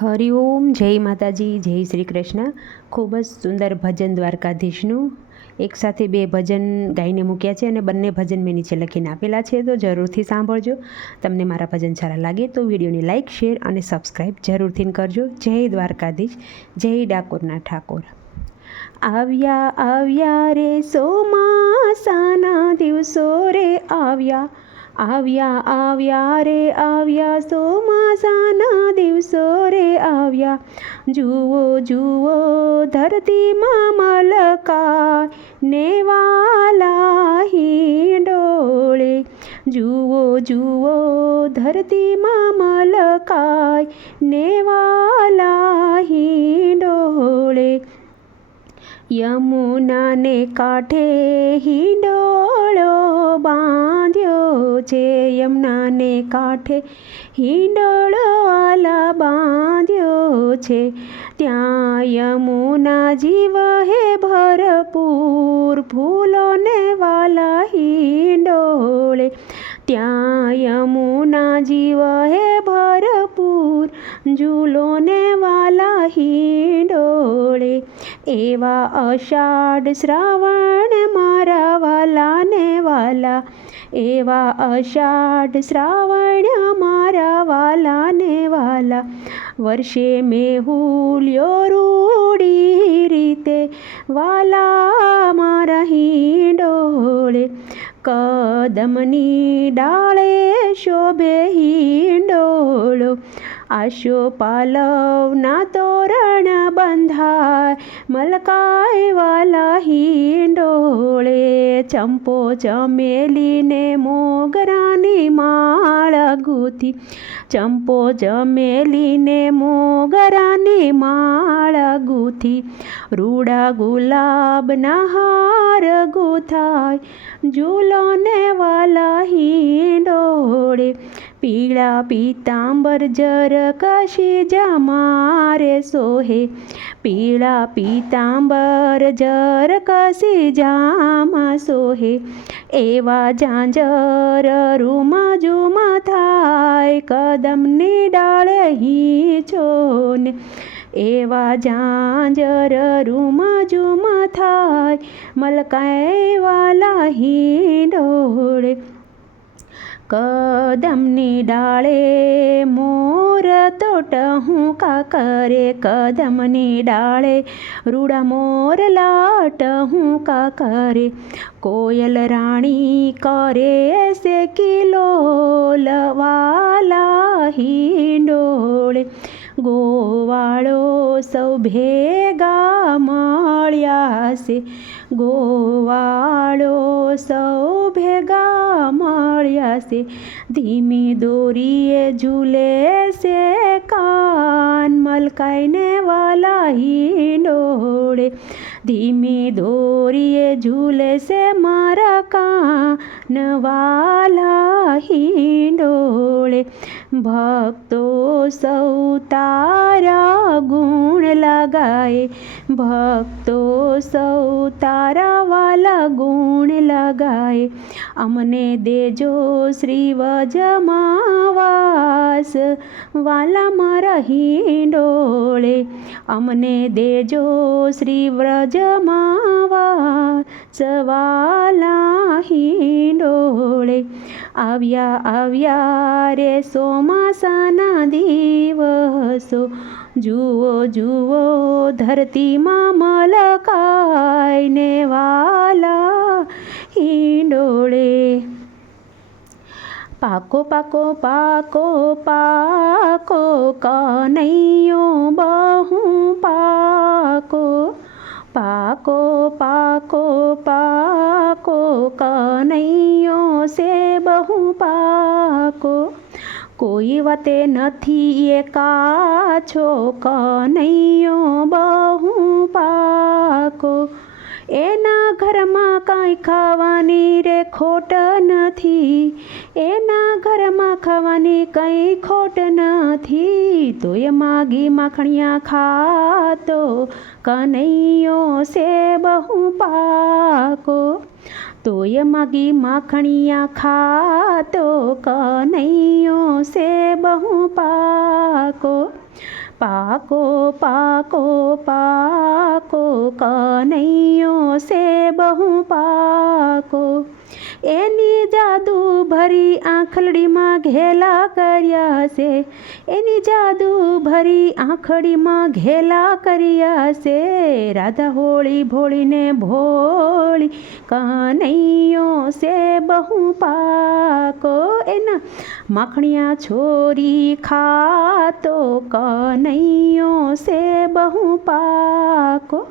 હરિઓમ જય માતાજી, જય શ્રી કૃષ્ણ. ખૂબ જ સુંદર ભજન દ્વારકાધીશનું. એકસાથે બે ભજન ગાઈને મૂક્યા છે અને બંને ભજન મેં નીચે લખીને આપેલા છે, તો જરૂરથી સાંભળજો. તમને મારા ભજન સારા લાગે તો વિડીયોને લાઇક શેર અને સબસ્ક્રાઈબ જરૂરથી કરજો. જય દ્વારકાધીશ, જય ડાકોરના ઠાકોર. આવ્યા આવ્યા રે સોમાસાના દિવસો રે આવ્યા. આવ્યા આવ્યા રે, આવ્યા. સોમાસાના દિવસો રે આવ્યા. જુઓ જુઓ, ધરતીમાં મલકા નેવાલા હિંડોળે. જુઓ જુઓ, ધરતીમાં મલકાય નેવાલા હિંડોળે. યમુનાને કાંઠે હિંડોળો બાંધ્યો છે યમુનાને કાંઠે. હિંડોળો આલા બાંધ્યો છે. ત્યાં યમુના જીવ હે ભરપૂર, ફૂલોને વાલા હિંડોળે. ત્યાં યમુના જીવ હે ભરપૂર, ઝૂલોને વાલા હિંડોળે. એવા અષાઢ શ્રાવણ મારા વાલાને વાલા. એવા અષાઢ શ્રાવણ મારા વાલાને વાલા. વર્ષે મેહુલ્યો રૂડી રીતે વાલા મારા હિંડોળે કદમની ડાળે શોભે હિંડોળો. આશો પાલવના તોરણ બંધાય મલકાય વાલા હિંડોળે ચંપો ચમેલીને મોગરાની માળ ગુથી ચંપો ચમેલીને મોગરાની માળ ગુથી રૂડા ગુલાબના હાર ગુથાય ઝૂલોને વાલા હિંડોળે પીળા પીતાંબર જર કશી જમારે સોહે. પીળા પીતાંબર જર કશી જામા સોહે. એવા ઝાંઝર રૂમા જુમા થાય, કદમની ડાળે હીચોને. એવા ઝાંઝર રૂમા જુમા થાય, મલકાય વાલા હિંડોળે. કદમની ડાળે મોર તોટ હું કા કરે કદમની ડાળે રૂડા મોર લાટ હું કા કરે કોયલ રાણી કરે સે કિલો લવાલા હિંડોળે. ગોવાળો સૌ ભેગા મળ્યા છે. ગોવાળો સૌ ભેગા મળ્યા છે ધીમી દોરીએ ઝૂલે છે કાન મલકાઈને વાલા હિંડોળે ધીમી દોરીએ ઝૂલે છે મારા કાન વાલા હિંડોળે ભક્તો સૌ તારા ગુણ લગાય. ભક્તો સૌ તારા વાલા ગુણ લગાય. અમને દેજો શ્રી વજમાવાસ વાલા મારા હિંડોળે. અમને દેજો શ્રી વ્રજમાવાસ વાલા હિંડોળે. આવ્યા આવ્યા રે સોમાસાના દિવસો જુઓ જુઓ, ધરતીમાં મલકાઈને વાલા હિંડોળે. પાકો પાકો પાકો પાકો કનૈયો બહુ પાકો પાકો. પાકો પાકો કોઈ વતે નથી એ કાછો કનૈયો બહુ પાકો. એના ઘરમાં કાંઈ ખાવાની રે ખોટ નથી. એના ઘરમાં ખાવાની કંઈ ખોટ નથી. તો એ માગી માખણિયા ખાતો કનૈયો સે બહુ પાકો. તોય માગી માખણિયા ખાતો કનૈયો સે બહુ પાકો. પાકો પાકો પાકો, કનૈયો સે બહુ પાકો. એની જાદુ ભરી આંખલડીમાં ઘેલા કર્યા છે એની જાદુ ભરી આંખડીમાં ઘેલા કર્યા છે રાધા હોળી ભોળીને ભોળી કનૈયો સે બહુ પાકો. એના માખણિયા છોરી ખાતો કનૈયો સે બહુ પાકો.